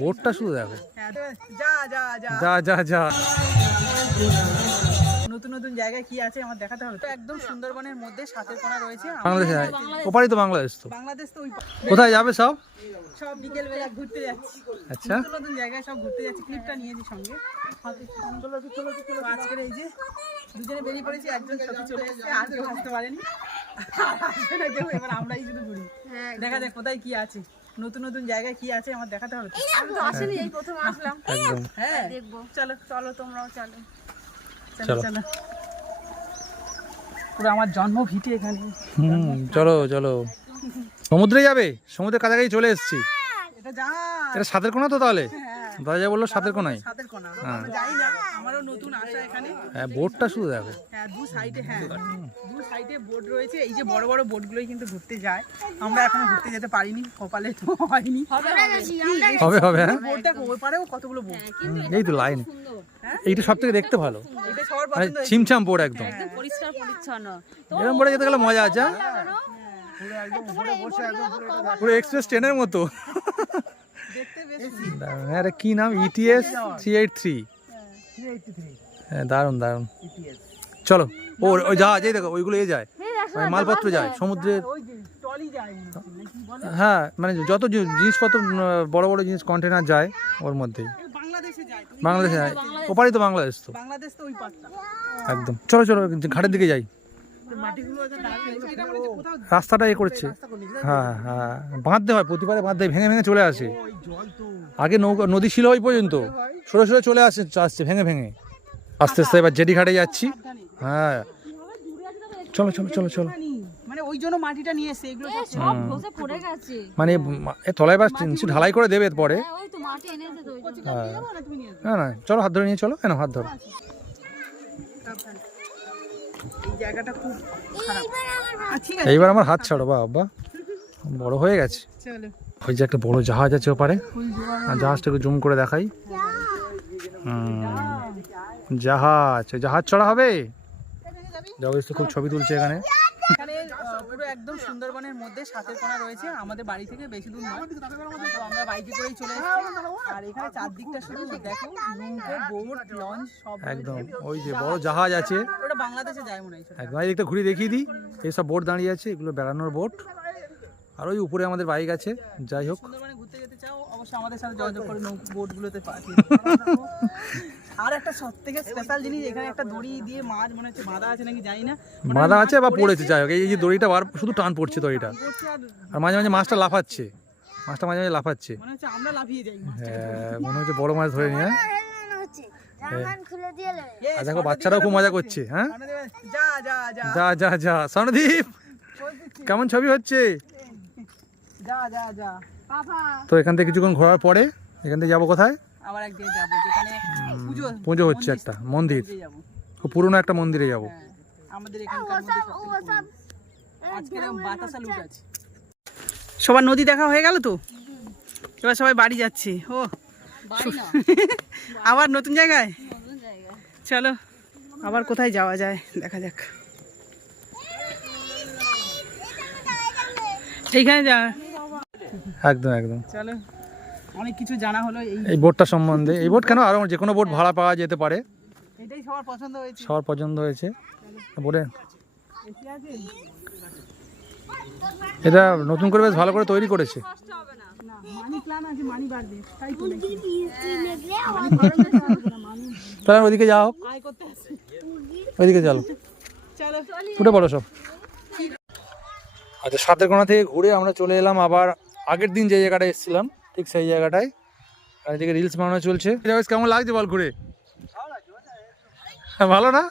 বোর্ডটা শুধু দেখো। যা যা যা। যা যা যা। নতুন নতুন জায়গায় কি আছে আমার দেখাতে হবে। তো একদম সুন্দরবনের মধ্যে সাতের কোনা রয়েছে। বাংলাদেশে ওপারই তো বাংলাদেশ তো। বাংলাদেশ তো ওই কোথায় যাবে সব? সব বিকেল বেলা ঘুরতে যাচ্ছি। আচ্ছা। নতুন নতুন জায়গায় সব ঘুরতে যাচ্ছি। ক্লিপটা নিয়েছি সঙ্গে। আজকের এই যে দুজনে বেরিয়ে পড়েছি একজন চলে এসেছে আর কেউ আসতে পারেনি। আর আসবে না কেউ এবার আমরাই শুধু ঘুরি। দেখা যাক কোথায় কি আছে। নতুন নতুন জায়গায় কি আছে আমার দেখাতে হবে তো। আমি তো আসিনি এই প্রথম আসলাম। হ্যাঁ দেখব। চলো চলো তোমরাও চলো। চলো চলো। পুরো আমার জন্ম ভিটে এখানে। হুম চলো চলো। সমুদ্রে যাবে? সমুদ্রের কাছাকাছি চলে এসেছি। এটা যা এটা সাতের কোনা তো তাহলে? হ্যাঁ। দাদা বলল সাতের কোনায়। সাতের কোনা। হ্যাঁ। যাই না। আমারও নতুন আসা এখানে। হ্যাঁ বোর্ডটা শুধু দেখো। হ্যাঁ দু সাইডে হ্যাঁ দু সাইডে বোর্ড রয়েছে। এই যে বড় বড় বোর্ডগুলোই কিন্তু ঘুরতে যায়। আমরা এখনও ঘুরতে যেতে পারিনি কপালে তো হয়নি। হবে হবে। হ্যাঁ। বোর্ড দেখো ওই পারেও কতগুলো বোর্ড এই তো লাইন এইটা সব থেকে দেখতে ভালো। মানে। ছিমছাম বোর্ড একদম। একদম পরিষ্কার পরিচ্ছন্ন। এরকম বোর্ডে যেতে গেলে মজা আছে হ্যাঁ? পুরো এক্সপ্রেস ট্রেনের মতো। দেখতে বেশ দারুণ হ্যাঁ কি নাম? ইটিএস থ্রি এইট থ্রি হ্যাঁ দারুণ দারুণ। চলো ও ওই জাহাজ এই দেখো ওইগুলো এ যায়। মানে মালপত্র যায় সমুদ্রের। ওই যে টলি যায় নাকি বলে? হ্যাঁ মানে যত জিনিসপত্র বড় বড় জিনিস কন্টেনার যায় ওর মধ্যেই। বাংলাদেশে যায়। ওপারই তো বাংলাদেশ তো। একদম। চলো চলো ঘাটের দিকে যাই। রাস্তাটা এ করছে। হ্যাঁ হ্যাঁ বাঁধতে হয় প্রতিবারে বাঁধতে হয়, ভেঙে ভেঙে চলে আসে। ওই জল তো। আগে নৌকা নদী ছিল ওই পর্যন্ত। সরে সরে চলে আসে আসছে ভেঙে ভেঙে। আস্তে আস্তে এবার জেডি ঘাটে যাচ্ছি। হ্যাঁ। চলো চলো চলো চলো। মানে ওই জন্য মাটিটা নিয়ে এসে এগুলো সব সব ধসে পড়ে গেছে। মানে তলায় ঢালাই করে দেবে পরে। হ্যাঁ ওই তো মাটি এনেছে তো ওই জন্য। হ্যাঁ না তুমি নিয়ে যাবে? না না চলো হাত ধরে নিয়ে চলো কেন হাত ধরো? জায়গাটা খুব খারাপ। আচ্ছা, ঠিক আছে। এইবার আমার হাত ছাড়ো বাবা বড় হয়ে গেছে। চলো। ওই যে একটা বড় জাহাজ আছে ওপারে। আর জাহাজটাকে জুম করে দেখাই। জাহাজ। ওই জাহাজ ছড়া হবে? জগদীশ তো খুব ছবি তুলছে এখানে। একদম সুন্দরবনের মধ্যে সাতের কোনা রয়েছে আমাদের বাড়ি থেকে বেশি দূর নয়। তো আমরা বাইকে করেই চলে এসেছি। আর এখানে চারদিকটা শুধু দেখো নৌকো বোট লঞ্চ সব একদম ওই যে বড় জাহাজ আছে। ওটা বাংলাদেশে যায় মনে হয় একদম এই ঘুরে দেখিয়ে দিই। এইসব বোট দাঁড়িয়ে আছে এগুলো বেড়ানোর বোট। আর ওই উপরে আমাদের বাইক আছে যাই হোক। সুন্দরবনে ঘুরতে যেতে চাও অবশ্যই আমাদের সাথে যোগাযোগ করে নৌকো বোটগুলোতে পাঠিয়ে আর একটা সব থেকে স্পেশাল জিনিস এখানে একটা দড়ি দিয়ে মাছ মনে হচ্ছে বাঁধা আছে নাকি জানি না। বাঁধা আছে বা পড়েছে। যাই হোক এই যে দড়িটা বার শুধু টান পড়ছে দড়িটা। আর আর মাঝে মাঝে মাছটা লাফাচ্ছে। মাছটা মাঝে মাঝে লাফাচ্ছে। মনে হচ্ছে আমরা লাফিয়ে যাই হ্যাঁ মনে হচ্ছে বড় মাছ ধরে নিয়ে আর দেখো বাচ্চারাও খুব মজা করছে হ্যাঁ? যা যা যা। স্বর্ণদীপ! কেমন ছবি হচ্ছে? যা যা যা। বাবা তো এখান থেকে কিছুক্ষণ ঘোরার পরে এখান থেকে যাব কোথায়? আবার একদিন যাব যেখানে পুজো পুজো হচ্ছে একটা মন্দির পুরনো একটা মন্দিরে যাব হ্যাঁ আমাদের সবার নদী দেখা হয়ে গেল তো এবার সবাই বাড়ি যাচ্ছে ও আবার নতুন জায়গায় চলো আবার কোথায় যাওয়া যায় দেখা যাক এইখানে যা একদম একদম চলো অনেক কিছু জানা হলো এই বোটটা সম্বন্ধে। এই বোট কেন? আরও যে কোনো বোট ভাড়া পাওয়া যেতে পারে। এটাই সবার পছন্দ হয়েছে। সবার পছন্দ হয়েছে। বোটে। এটা নতুন করে বেশ ভালো করে তৈরি করেছে। তাহলে ওইদিকে যাও করতে আসে ওইদিকে চলো। উঠে পড়ো সব। আচ্ছা সাতের কোনা থেকে ঘুরে আমরা চলে এলাম আবার আগের দিন যে জায়গাটায় এসেছিলাম ঠিক সেই জায়গাটায়। আর এদিকে রিলস বানানো চলছে। কেমন লাগছে বল ঘুরে? হ্যাঁ, ভালো না?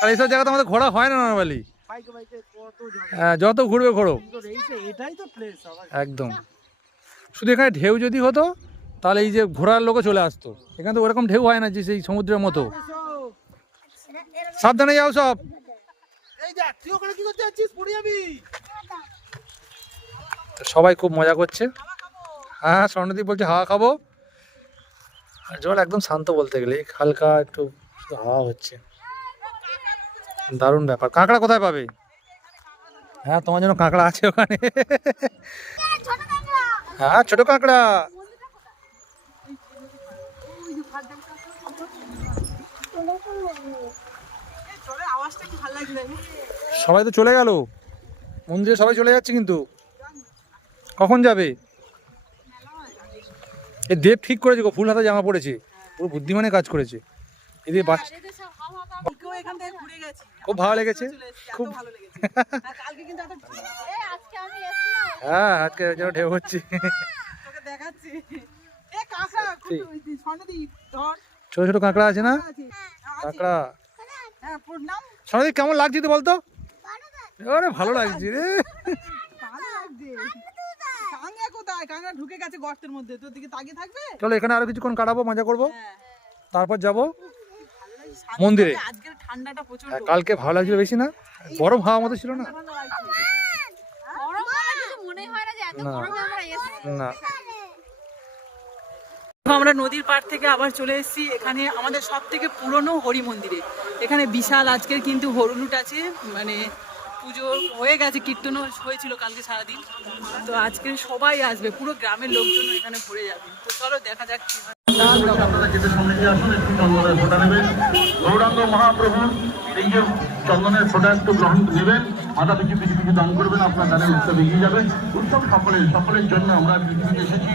আর এইসব জায়গা তো আমাদের ঘোরা হয় না নর্মালি বাইকে বাইকে কত যাবে হ্যাঁ, যত ঘুরবে ঘোরো। একদম। শুধু এখানে ঢেউ যদি হতো তাহলে এই যে ঘোরার লোকও চলে আসতো। এখানে তো ওরকম ঢেউ হয় না যে সেই সমুদ্রের মতো। সাবধানে যাও সব। সবাই খুব মজা করছে। হ্যাঁ স্বর্ণদীপ বলছে, হাওয়া খাব। আর জল একদম শান্ত বলতে গেলে হালকা একটু হাওয়া হচ্ছে। দারুণ ব্যাপার। কাঁকড়া কোথায় পাবে? হ্যাঁ তোমার জন্য কাঁকড়া আছে ওখানে। হ্যাঁ ছোট কাঁকড়া। সবাই তো চলে গেল। মন্দিরে সবাই চলে যাচ্ছে কিন্তু। কখন যাবে? এ দেব ঠিক করেছে গো ফুল হাতা জামা পড়েছে। পুরো বুদ্ধিমানে কাজ করেছে। এদের বাচ্চা কেউ এখান থেকে ঘুরে গেছি। খুব ভালো লেগেছে। খুব ভালো লেগেছে। আর কালকে কিন্তু এত আজকে আমি এসেছিলাম। হ্যাঁ আজকে যেন ঢেউ হচ্ছে। তোকে দেখাচ্ছি। কাঁকড়া ঠিক। স্বর্ণদীপ ধর। ছোট ছোট কাঁকড়া আছে না? কাঁকড়া হ্যাঁ সোনাদি কেমন লাগছে তো বলতো? আরে ভালো লাগছে রে। কোথায় কাঙ্গা ঢুকে গেছে গর্তের মধ্যে। তোর দিকে তাকিয়ে থাকবে? চলো এখানে আরও কিছুক্ষণ কাটাবো মজা করব। হ্যাঁ। তারপর যাব মন্দিরে। আজকের ঠান্ডাটা প্রচণ্ড হ্যাঁ, কালকে ভালো লাগছিল বেশি না? গরম হাওয়া মতো ছিল হয় না আমরা নদীর পাড় থেকে আবার চলে এসেছি। এখানে আমাদের সব থেকে পুরনো হরি মন্দিরে এখানে বিশাল আজকের কিন্তু হরলুট আছে মানে পুজো হয়ে গেছে কীর্তন হয়েছিল কালকে সারাদিন। তো আজকে সবাই আসবে, পুরো গ্রামের লোকজন এখানে ভরে যাবে। তো চলো দেখা যাক গৌরাঙ্গ মহাপ্রভু, এই যে চন্দনের ফোটা একটু গ্রহণ নেবেন। মাথা পিছু পিছু পিছু দান করবেন আপনার দানের উৎসব এগিয়ে যাবে। উৎসব সকলের সকলের জন্য আমরা পৃথিবীতে এসেছি।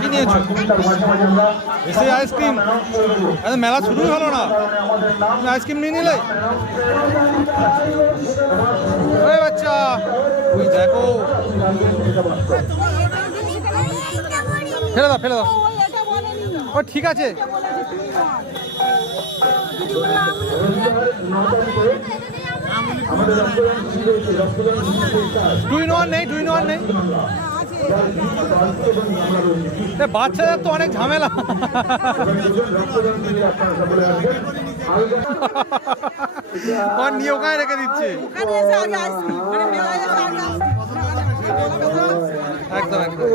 কি নিয়েছো? তার মাঝে মাঝে আমরা এসে আইসক্রিম? আরে মেলা শুরুই হলো না। আইসক্রিম নিয়ে নিলে? বাচ্চা। ওই দেখো। ফেলে দাও ফেলে দাও। ও ঠিক আছে। নেই বাচ্চাদের তো অনেক ঝামেলা। নিয়ে ওখানে রেখে দিচ্ছে। একদম একদম।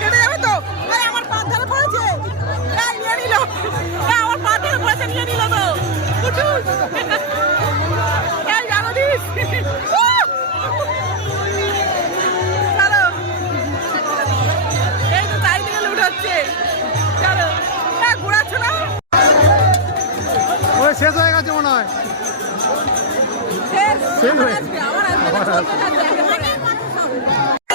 ফেটে যাবে তো। এই আমার পা ধরে পড়েছে। এই, নিয়ে নিল। এই, আমার পা ধরে পড়েছে, নিয়ে নিল তো। শেষ হয়ে গেছে মনে হয়। শেষ হয়ে-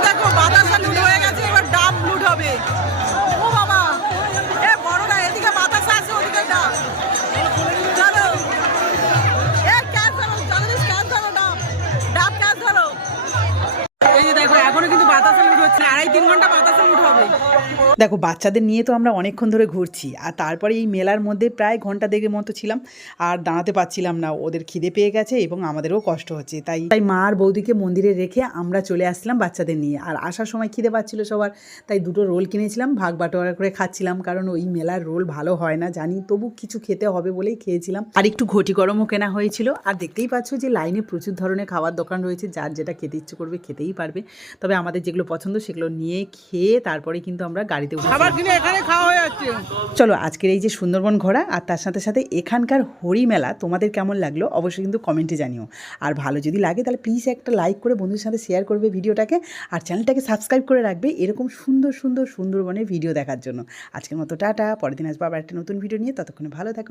দেখো বাতাসা লুট হয়ে গেছে এবার ডাব লুট হবে। ও বাবা এ বড়রা এদিকে বাতাসা আছে ওদিকে ডাব। চলো। এ ক্যাচ ধরো চলো দিস ক্যাচ ধরো ডাব। ডাব ক্যাচ ধরো এই দেখো এখনও কিন্তু তিন ঘণ্টা দেখো, বাচ্চাদের নিয়ে তো আমরা অনেকক্ষণ ধরে ঘুরছি, আর তারপরে এই মেলার মধ্যে প্রায় ঘণ্টা দেড়ের মতো ছিলাম, আর দাঁড়াতে পারছিলাম না। ওদের খিদে পেয়ে গেছে এবং আমাদেরও কষ্ট হচ্ছে, তাই তাই মা আর বৌদিকে মন্দিরে রেখে আমরা চলে আসছিলাম বাচ্চাদের নিয়ে, আর আসার সময় খিদে পাচ্ছিল সবার, তাই দুটো রোল কিনেছিলাম, ভাগ বাটোয়ারা করে খাচ্ছিলাম, কারণ ওই মেলার রোল ভালো হয় না, জানি তবু কিছু খেতে হবে বলেই খেয়েছিলাম। আর একটু ঘটি গরমও কেনা হয়েছিল, আর দেখতেই পাচ্ছ যে লাইনে প্রচুর ধরনের খাবার দোকান রয়েছে, যার যেটা খেতে ইচ্ছে করবে খেতেই পারবে, তবে আমাদের যেগুলো পছন্দ সেগুলো নিয়ে খেয়ে তারপরে কিন্তু আমরা গাড়িতে উঠেছি খাবার কিনে এখানে খাওয়া হয়ে যাচ্ছে। চলো আজকের এই যে সুন্দরবন ঘোরা আর তার সাথে সাথে এখানকার হরি মেলা তোমাদের কেমন লাগল অবশ্যই কিন্তু কমেন্টে জানিও। আর ভালো যদি লাগে তাহলে প্লিজ একটা লাইক করে বন্ধুদের সাথে শেয়ার করবে ভিডিওটাকে আর চ্যানেলটাকে সাবস্ক্রাইব করে রাখবে এরকম সুন্দর সুন্দর সুন্দরবনের ভিডিও দেখার জন্য। আজকের মতো টাটা পরের দিন আসব আবার একটা নতুন ভিডিও নিয়ে ততক্ষণে ভালো থাকো।